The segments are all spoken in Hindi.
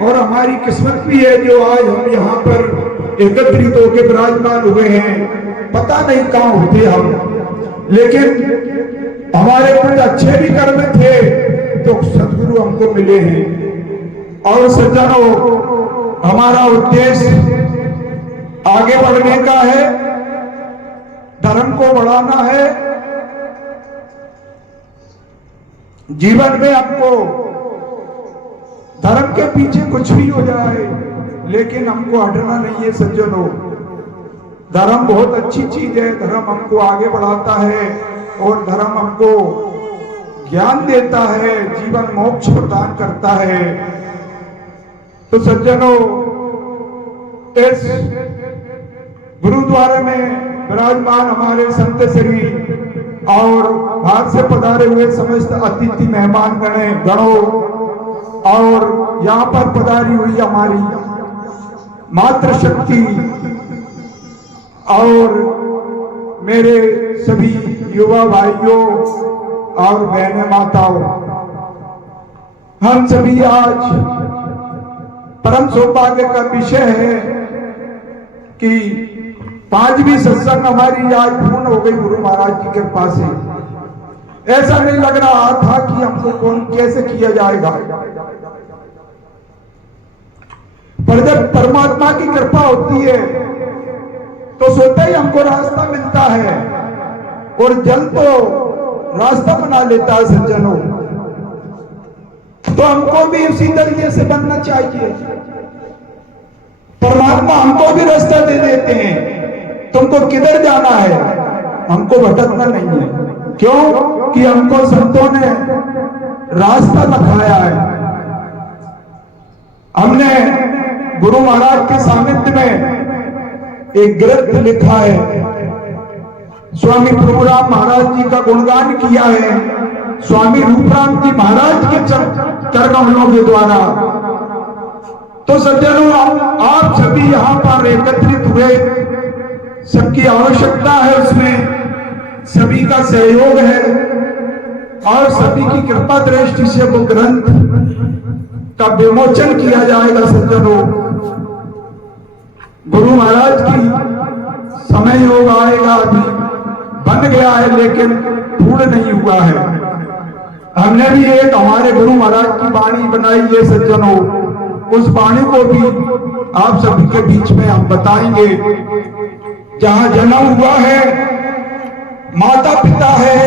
और हमारी किस्मत भी है जो आज हम यहाँ पर एकत्रित होकर विराजमान हुए हैं। पता नहीं कहाँ होते हम, लेकिन हमारे कुछ अच्छे भी कर्म थे तो सदगुरु हमको मिले हैं। और सज्जनों, हमारा उद्देश्य आगे बढ़ने का है, धर्म को बढ़ाना है। जीवन में हमको धर्म के पीछे कुछ भी हो जाए, लेकिन हमको हटना नहीं है सज्जनों। धर्म बहुत अच्छी चीज है, धर्म हमको आगे बढ़ाता है और धर्म हमको ज्ञान देता है, जीवन मोक्ष प्रदान करता है। तो सज्जनों, इस गुरुद्वारे में विराजमान हमारे संत श्री और बाहर से पधारे हुए समस्त अतिथि मेहमान गणों और यहाँ पर पधारी हुई हमारी मातृशक्ति और मेरे सभी युवा भाइयों और बहनें माताओं, हम सभी आज परम सौभाग्य का विषय है कि 5वीं सत्संग हमारी आज पूर्ण हो गई गुरु महाराज की कृपा से। ऐसा नहीं लग रहा था कि हमको कौन कैसे किया जाएगा, पर जब परमात्मा की कृपा होती है तो सोचते ही हमको रास्ता मिलता है और जल तो रास्ता बना लेता है सज्जनों। तो हमको भी उसी तरीके से बनना चाहिए। परमात्मा हमको भी रास्ता दे देते हैं, तुमको किधर जाना है, हमको भटकना नहीं है। क्यों कि हमको संतों ने रास्ता दिखाया है। हमने गुरु महाराज के सानिध्य में एक ग्रंथ लिखा है, स्वामी प्रभुराम महाराज जी का गुणगान किया है, स्वामी रूपराम जी महाराज के चरणों के द्वारा। तो सज्जनों, आप सभी यहाँ पर एकत्रित हुए, सबकी आवश्यकता है, उसमें सभी का सहयोग है और सभी की कृपा दृष्टि से वो ग्रंथ का विमोचन किया जाएगा। सज्जनों, गुरु महाराज की समय योग आएगा, अभी बन गया है लेकिन पूर्ण नहीं हुआ है। हमने भी एक हमारे गुरु महाराज की वाणी बनाई है सज्जनों, उस वाणी को भी आप सभी के बीच में हम बताएंगे। जहां जन्म हुआ है, माता पिता है,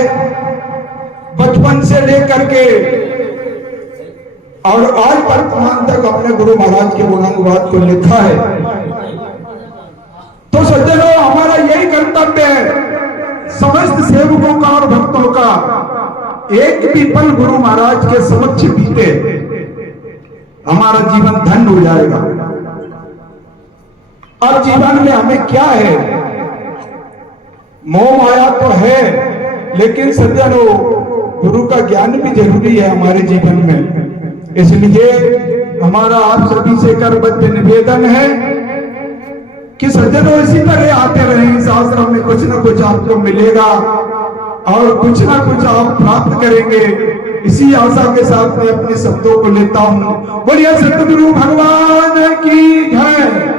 बचपन से लेकर के और आज वर्तमान तक अपने गुरु महाराज के गुणानुवाद को लिखा है। तो सज्जनों, हमारा यही कर्तव्य है समस्त सेवकों का और भक्तों का, एक भी पल गुरु महाराज के समक्ष बीते हमारा जीवन धन्य हो जाएगा। और जीवन में हमें क्या है, मोह माया तो है, लेकिन सज्जनों गुरु का ज्ञान भी जरूरी है हमारे जीवन में। इसलिए हमारा आप सभी से करबद्ध निवेदन है कि सज्जनों इसी तरह आते रहें, इस आश्रम में कुछ ना कुछ आपको मिलेगा और कुछ ना कुछ आप प्राप्त करेंगे। इसी आशा के साथ मैं अपने शब्दों को लेता हूं। बोलिए सतगुरु भगवान की जय।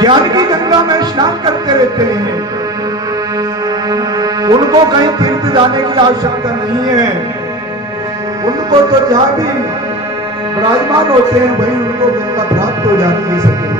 ज्ञान की गंगा में स्नान करते रहते हैं, उनको कहीं तीर्थ जाने की आवश्यकता नहीं है। उनको तो जहां भी विराजमान होते हैं वहीं उनको गंगा प्राप्त हो जाती है। सभी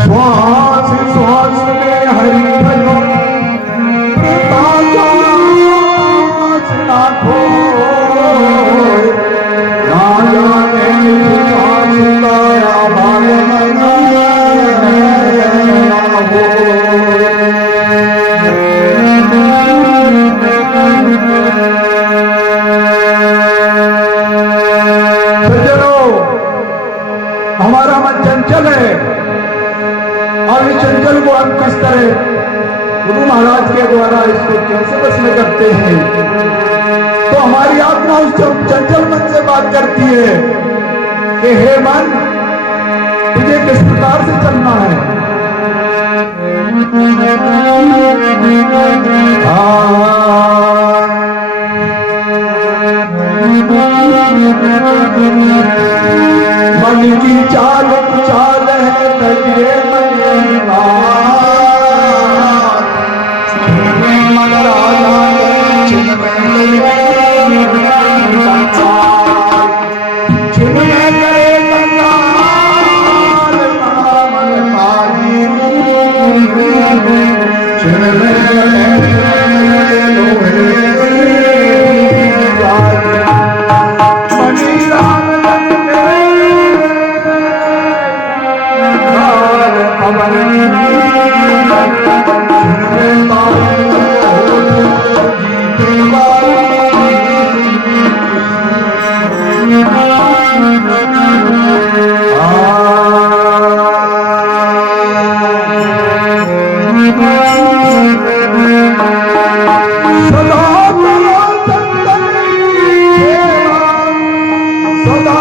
श्वास श्वास में हरि भजो प्रकाश ना खो, ना जाने विकास तारा भाग मना हो। हम किस तरह गुरु महाराज के द्वारा इसको कैसे बस में करते हैं। तो हमारी आत्मा उस चंचल मन से बात करती है कि हे मन, तुझे किस प्रकार से चलना है। मन की चाल चाल है तजिए मन की बात, मन राजा सदा